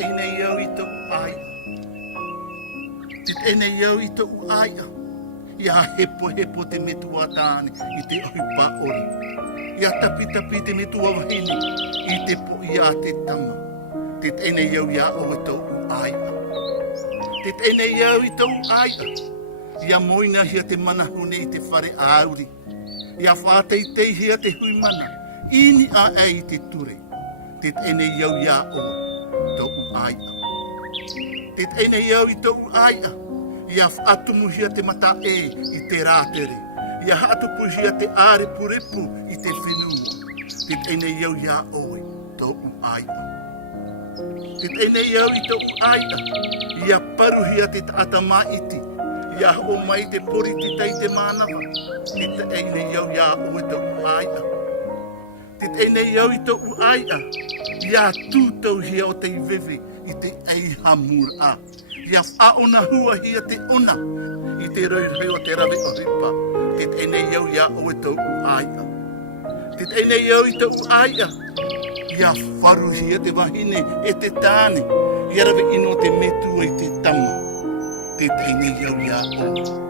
ene iau I tau ai. Tit ene iau I tau ai. Ia hepo te metua tāne I te ohipa ori. Ia tapi te metua wahine I te po ia te tama. Tit ene iau ia o e tau ai. Tit ene iau I tau ai. Ia moina hia te manahune I te whare auri. Ia whātei tei hia te hui mana. Ini a ei te ture. Tit ene iau ia o tau ai. Tit ene iau I tau ai. Ia whaatumu hia te mata I te rātere. Ia hatupu hia te are purepu I te whenua. Tit ene iau ia oi tau ai. Tit ene iau I tau ai. Ia paru hia te taata maiti. Ia o mai te poriti tei te manawa. Tit ene iau ia oi tau ai. Tit ene iau I tau ai. Ia tūtau hia o te iwewe I te eihamur a. Ia whaona hua hia te ona I te roi o te rawe o ripa. Tit ene iau ia o e tau aia. Tit ene iau I tau aia. Ia wharu hia te wahine e te tāne. Ia rawe ino te metua I te tama. Tit ene iau ia o